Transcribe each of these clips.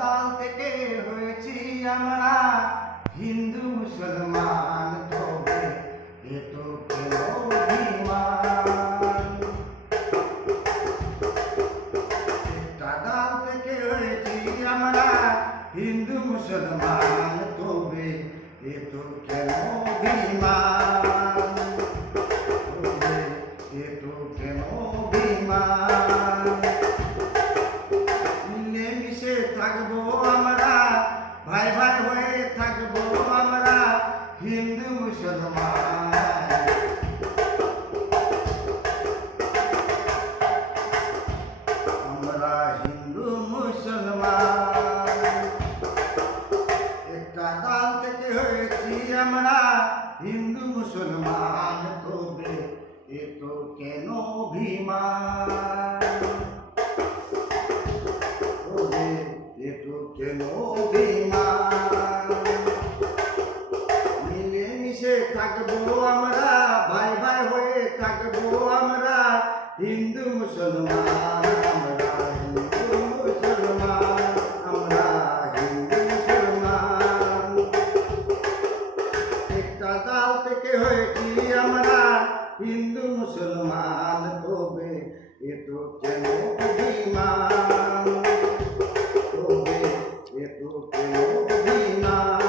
দল থেকে হয়েছি আমরা হিন্দু মুসলমান, তবে এ তো কেন অভিমান। একটা দল থেকে হয়েছি আমরা হিন্দু মুসলমান, তবে এ তো কেন অভিমান, তবে এ তো কেন অভিমান। মিলেমিশে থাকবো আমরা, ভাই ভাই হয়ে থাকবো আমরা হিন্দু মুসলমান। আমরা হিন্দু মুসলমান, একটা দল থেকে হয়েছি আমরা হিন্দু মুসলমান, তবে এ তো কেন অভিমান, তবে এ তো কেন অভিমান। মিলেমিশে থাকবো আমরা, ভাই ভাই হয়ে থাকবো আমরা হিন্দু মুসলমান। আমরা হিন্দু মুসলমান, আমরা হিন্দু মুসলমান। একটা দল থেকে হয়েছি আমরা হিন্দু মুসলমান, তবে এ তো কেন অভিমান, তবে এ তো কেন অভিমান।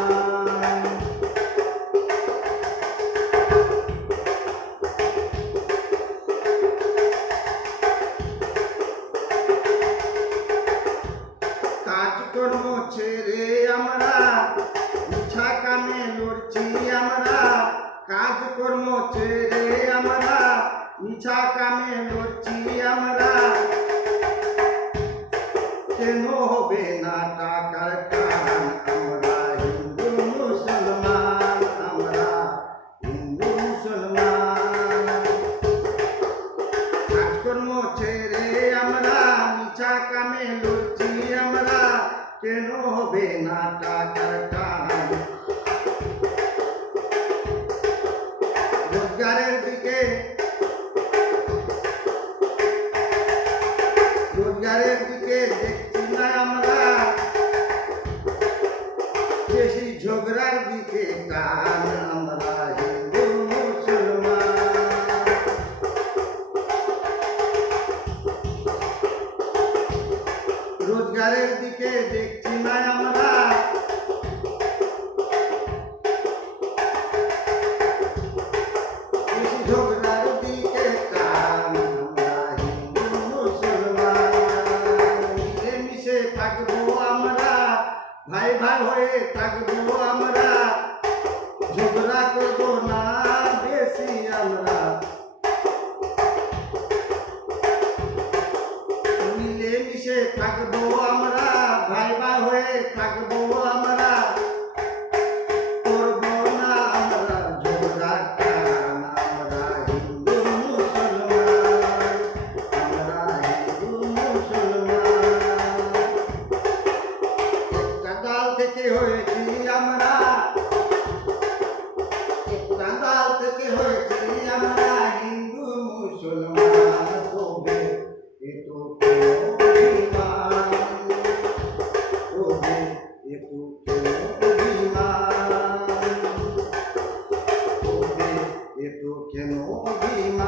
কাজকর্ম ছেড়ে আমরা ইচ্ছা কামে লড়ছি আমরা, কাজকর্ম ছেড়ে আমরা ইচ্ছা কামে লড়ছি আমরা। কেন হবে না টাকার টান, আমরা হিন্দু মুসলমান, আমরা হিন্দু মুসলমান। কাজকর্ম ছেড়ে আমরা ইচ্ছা কামে লড়ছি আমরা, কেন হবে না টাকার টান। রোজগারের দিকে দেখছি না আমরা, বেশি ঝগড়ার দিকে টান। আমরা হিন্দু মুসলমান, রোজগারের দিকে দেখছি না আমরা, বেশি ঝগড়ার দিকে টান। আমরা হিন্দু মুসলমান, মিলেমিশে থাকবো আমরা, ভাই ভাই হয়ে থাকবো আমরা, ঝগড়া করবো না বেশি আমরা। মিলেমিশে থাকবো আমরা, ভাই ভাই হয়ে থাকবো আমরা, করবো না আমরা ঝগড়া টান। আমরা হিন্দু মুসলমান, আমরা হিন্দু মুসলমান। একটা দল থেকে হয়েছি আমরা, একটা দল থেকে হয়েছি আমরা হিন্দু মুসলমান, তবে এ তো কেন অভিমান, তবে এ তো কেন অভিমান, তবে এ তো কেন অভিমান।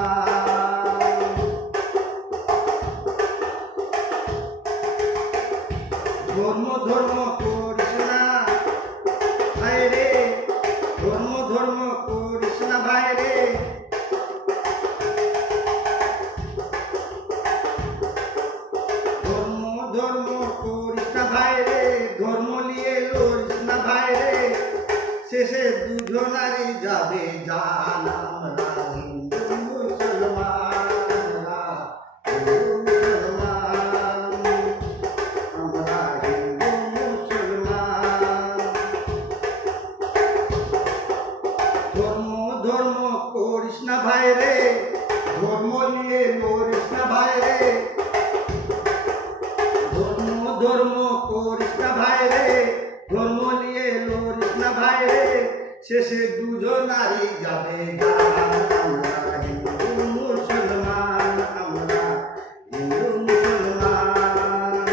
ধর্ম ধর্ম করিস না ভাই রে, ধর্ম ধর্ম করিস না ভাই রে। ধর্ম ধর্ম করিস না ভাই রে, ধর্ম নিয়ে লড়িস না ভাই রে, শেষে দুজনারই যাবে জান। আমরা হিন্দু মুসলমান, আমরা হিন্দু মুসলমান, আমরা হিন্দু মুসলমান। ধর্ম ধর্ম করিস না ভাই রে, ধর্ম নিয়ে লড়িস না ভাই রে, ধর্ম ধর্ম করিস না ভাই রে, ধর্ম নিয়ে লড়িস না ভাই রে, শেষে দুজনারই যাবে জান। আমরা হিন্দু মুসলমান, আমরা হিন্দু মুসলমান।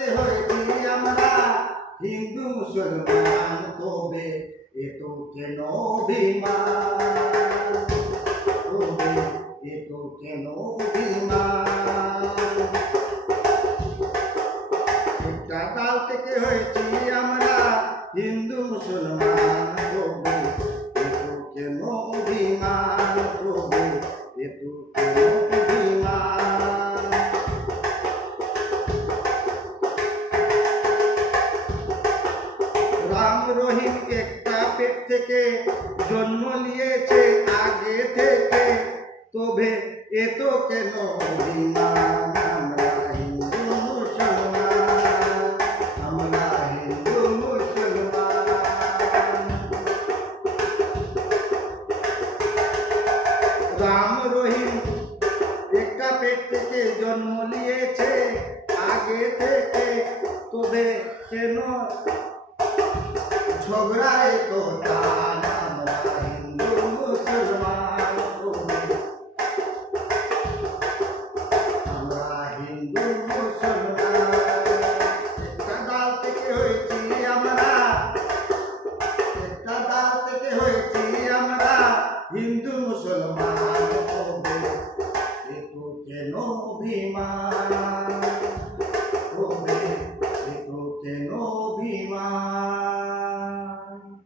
থেকে হয়েছি আমরা হিন্দু মুসলমান, তবে এ তো কেন অভিমান, তবে এ তো কেন অভিমান। একটা ডাল থেকে হয়েছি আমরা হিন্দু মুসলমান, তবে এ তো কেন অভিমান, তবে এ তো কেন অভিমান। রাম রহিম একটা পেট থেকে জন্ম নিয়েছে আগে থেকে, তবে এ তো কেন অভিমান। আমরা হিন্দু মুসলমান, আমরা হিন্দু মুসলমান। রাম রহিম একটা পেট থেকে জন্ম নিয়েছে আগে থেকে, তবে কেন ঝগড়ায় তো টান। আমরা হিন্দু মুসলমান, আমরা হিন্দু মুসলমান। একটা ডাল থেকে হয়েছি আমরা, একটা ডাল থেকে হয়েছি আমরা হিন্দু মুসলমান, তবে এ তো কেন অভিমান।